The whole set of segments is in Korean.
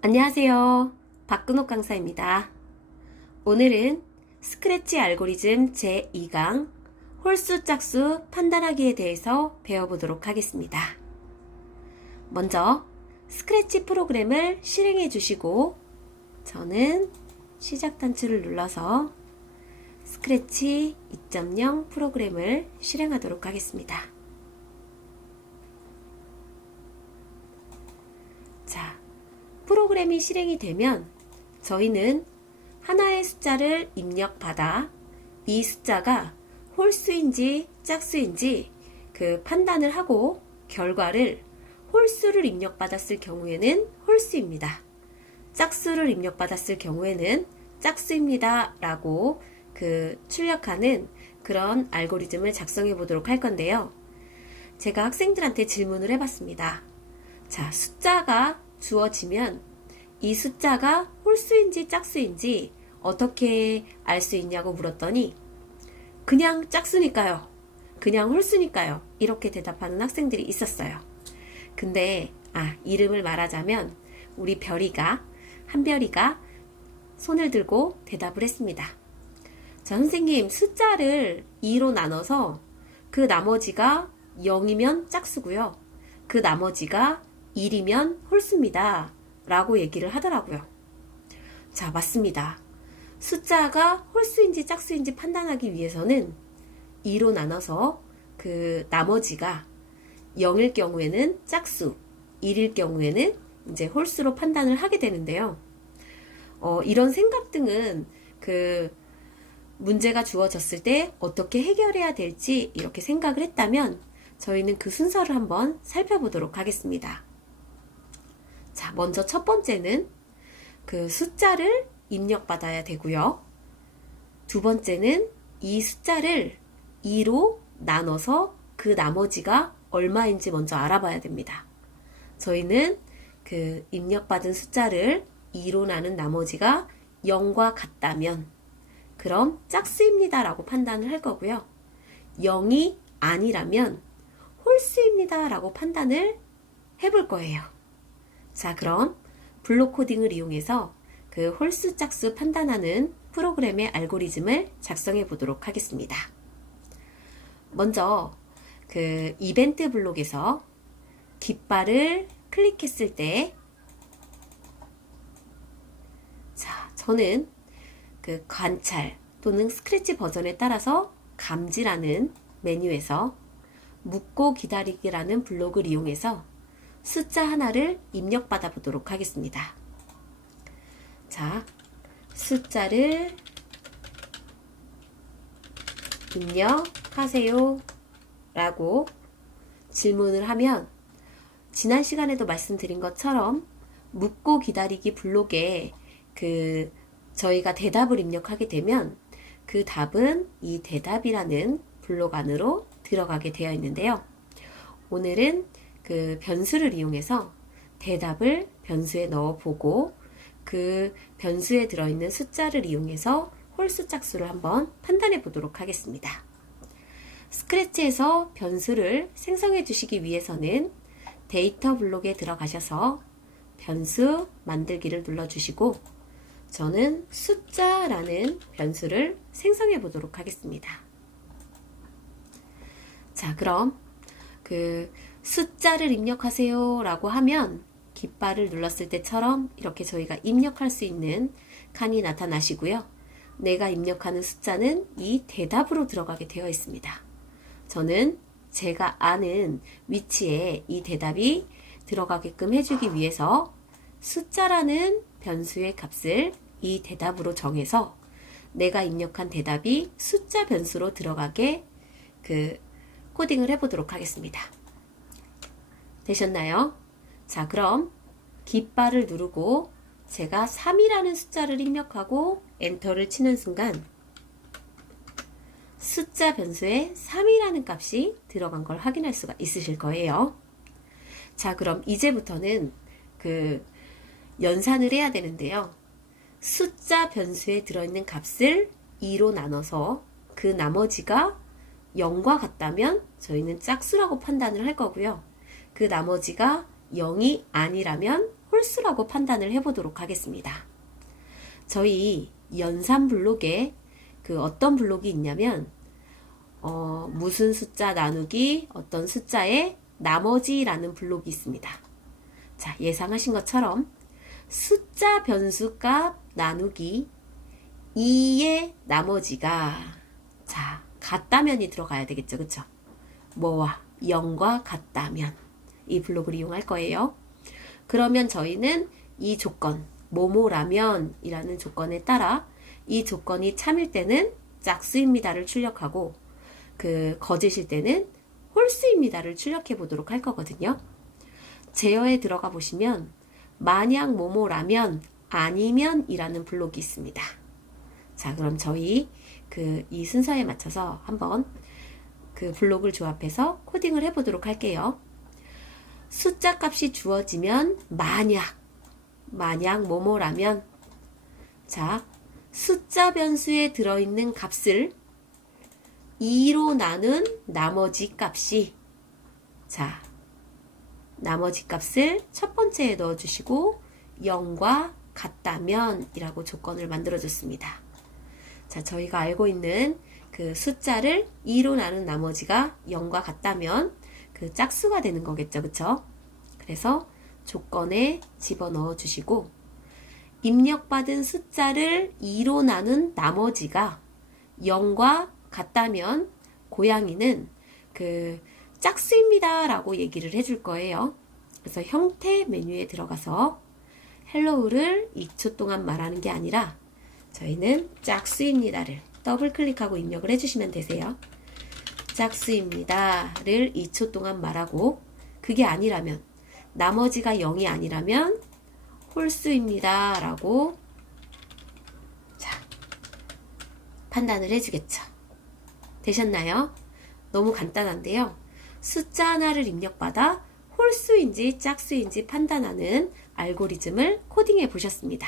안녕하세요. 박근옥 강사입니다. 오늘은 스크래치 알고리즘 제2강 홀수 짝수 판단하기에 대해서 배워보도록 하겠습니다. 먼저 스크래치 프로그램을 실행해 주시고 저는 시작 단추를 눌러서 스크래치 2.0 프로그램을 실행하도록 하겠습니다. 자, 프로그램이 실행이 되면 저희는 하나의 숫자를 입력받아 이 숫자가 홀수인지 짝수인지 그 판단을 하고 결과를 홀수를 입력받았을 경우에는 홀수입니다. 짝수를 입력받았을 경우에는 짝수입니다 라고 출력하는 그런 알고리즘을 작성해 보도록 할 건데요. 제가 학생들한테 질문을 해봤습니다. 자, 숫자가 주어지면 이 숫자가 홀수인지 짝수인지 어떻게 알 수 있냐고 물었더니 그냥 짝수니까요. 그냥 홀수니까요. 이렇게 대답하는 학생들이 있었어요. 근데 이름을 말하자면 우리 한별이가 손을 들고 대답을 했습니다. 자, 선생님, 숫자를 2로 나눠서 그 나머지가 0이면 짝수고요. 그 나머지가 1이면 홀수입니다. 라고 얘기를 하더라고요. 자, 맞습니다. 숫자가 홀수인지 짝수인지 판단하기 위해서는 2로 나눠서 그 나머지가 0일 경우에는 짝수, 1일 경우에는 이제 홀수로 판단을 하게 되는데요. 이런 생각 등은 문제가 주어졌을 때 어떻게 해결해야 될지 이렇게 생각을 했다면 저희는 그 순서를 한번 살펴보도록 하겠습니다. 자, 먼저 첫 번째는 숫자를 입력받아야 되고요. 두 번째는 이 숫자를 2로 나눠서 그 나머지가 얼마인지 먼저 알아봐야 됩니다. 저희는 입력받은 숫자를 2로 나눈 나머지가 0과 같다면 그럼 짝수입니다 라고 판단을 할 거고요. 0이 아니라면 홀수입니다 라고 판단을 해볼 거예요. 자, 그럼 블록 코딩을 이용해서 홀수 짝수 판단하는 프로그램의 알고리즘을 작성해 보도록 하겠습니다. 먼저 이벤트 블록에서 깃발을 클릭했을 때 자, 저는 관찰 또는 스크래치 버전에 따라서 감지라는 메뉴에서 묻고 기다리기라는 블록을 이용해서 숫자 하나를 입력받아 보도록 하겠습니다. 자, 숫자를 입력하세요 라고 질문을 하면 지난 시간에도 말씀드린 것처럼 묻고 기다리기 블록에 저희가 대답을 입력하게 되면 그 답은 이 대답이라는 블록 안으로 들어가게 되어 있는데요. 오늘은 변수를 이용해서 대답을 변수에 넣어보고 그 변수에 들어있는 숫자를 이용해서 홀수 짝수를 한번 판단해 보도록 하겠습니다. 스크래치에서 변수를 생성해 주시기 위해서는 데이터 블록에 들어가셔서 변수 만들기를 눌러주시고 저는 숫자라는 변수를 생성해 보도록 하겠습니다. 자, 그럼 숫자를 입력하세요 라고 하면 깃발을 눌렀을 때처럼 이렇게 저희가 입력할 수 있는 칸이 나타나시고요. 내가 입력하는 숫자는 이 대답으로 들어가게 되어 있습니다. 저는 제가 아는 위치에 이 대답이 들어가게끔 해주기 위해서 숫자라는 변수의 값을 이 대답으로 정해서 내가 입력한 대답이 숫자 변수로 들어가게 코딩을 해보도록 하겠습니다. 되셨나요? 자, 그럼 깃발을 누르고 제가 3이라는 숫자를 입력하고 엔터를 치는 순간 숫자 변수에 3이라는 값이 들어간 걸 확인할 수가 있으실 거예요. 자, 그럼 이제부터는 연산을 해야 되는데요. 숫자 변수에 들어있는 값을 2로 나눠서 그 나머지가 0과 같다면 저희는 짝수라고 판단을 할 거고요. 그 나머지가 0이 아니라면 홀수라고 판단을 해보도록 하겠습니다. 저희 연산 블록에 그 어떤 블록이 있냐면 무슨 숫자 나누기 어떤 숫자의 나머지라는 블록이 있습니다. 자, 예상하신 것처럼 숫자 변수값 나누기 2의 나머지가 자 같다면이 들어가야 되겠죠. 그쵸? 뭐와 0과 같다면 이 블록을 이용할 거예요. 그러면 저희는 이 조건 뭐뭐라면 이라는 조건에 따라 이 조건이 참일 때는 짝수입니다를 출력하고 그 거짓일 때는 홀수입니다를 출력해 보도록 할 거거든요. 제어에 들어가 보시면 만약 뭐뭐라면 아니면 이라는 블록이 있습니다. 자, 그럼 저희 이 순서에 맞춰서 한번 그 블록을 조합해서 코딩을 해 보도록 할게요. 숫자 값이 주어지면 만약 뭐뭐라면 자, 숫자 변수에 들어있는 값을 2로 나눈 나머지 값이 자, 나머지 값을 첫 번째에 넣어주시고 0과 같다면 이라고 조건을 만들어줬습니다. 자, 저희가 알고 있는 그 숫자를 2로 나눈 나머지가 0과 같다면 그 짝수가 되는 거겠죠. 그쵸? 그래서 조건에 집어넣어 주시고 입력받은 숫자를 2로 나눈 나머지가 0과 같다면 고양이는 그 짝수입니다 라고 얘기를 해줄 거예요. 그래서 형태 메뉴에 들어가서 헬로우를 2초 동안 말하는 게 아니라 저희는 짝수입니다를 더블 클릭하고 입력을 해주시면 되세요. 짝수입니다를 2초 동안 말하고 그게 아니라면 나머지가 0이 아니라면 홀수입니다 라고 자 판단을 해주겠죠. 되셨나요? 너무 간단한데요. 숫자 하나를 입력받아 홀수인지 짝수인지 판단하는 알고리즘을 코딩해 보셨습니다.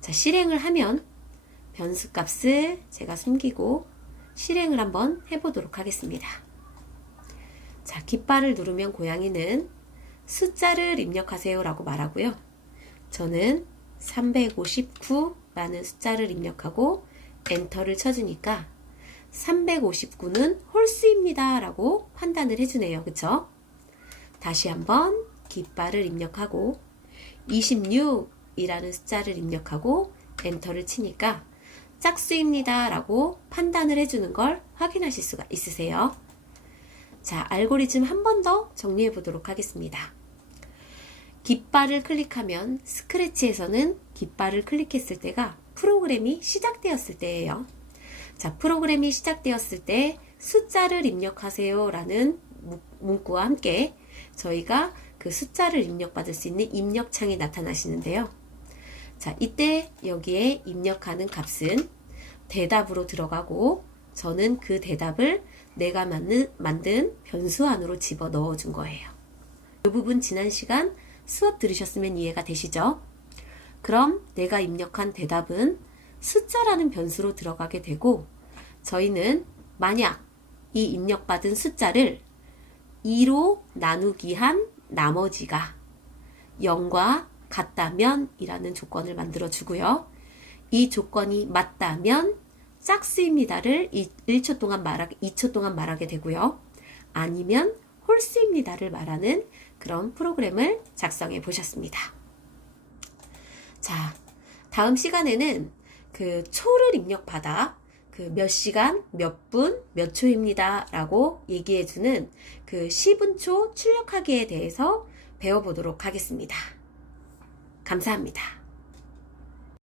자, 실행을 하면 변수값을 제가 숨기고 실행을 한번 해보도록 하겠습니다. 자, 깃발을 누르면 고양이는 숫자를 입력하세요 라고 말하고요. 저는 359라는 숫자를 입력하고 엔터를 쳐주니까 359는 홀수입니다 라고 판단을 해주네요. 그쵸? 다시 한번 깃발을 입력하고 26이라는 숫자를 입력하고 엔터를 치니까 짝수입니다 라고 판단을 해주는 걸 확인하실 수가 있으세요. 자, 알고리즘 한 번 더 정리해 보도록 하겠습니다. 깃발을 클릭하면 스크래치에서는 깃발을 클릭했을 때가 프로그램이 시작되었을 때예요. 자, 프로그램이 시작되었을 때 숫자를 입력하세요 라는 문구와 함께 저희가 그 숫자를 입력받을 수 있는 입력창이 나타나시는데요. 자, 이때 여기에 입력하는 값은 대답으로 들어가고 저는 그 대답을 내가 만든 변수 안으로 집어 넣어 준 거예요. 이 부분 지난 시간 수업 들으셨으면 이해가 되시죠? 그럼 내가 입력한 대답은 숫자라는 변수로 들어가게 되고 저희는 만약 이 입력받은 숫자를 2로 나누기 한 나머지가 0과 같다면 이라는 조건을 만들어 주고요. 이 조건이 맞다면 짝수입니다를 2초 동안 말하게 되고요. 아니면 홀수입니다를 말하는 그런 프로그램을 작성해 보셨습니다. 자, 다음 시간에는 그 초를 입력받아 그 몇 시간, 몇 분, 몇 초입니다 라고 얘기해주는 그 10분초 출력하기에 대해서 배워보도록 하겠습니다. 감사합니다.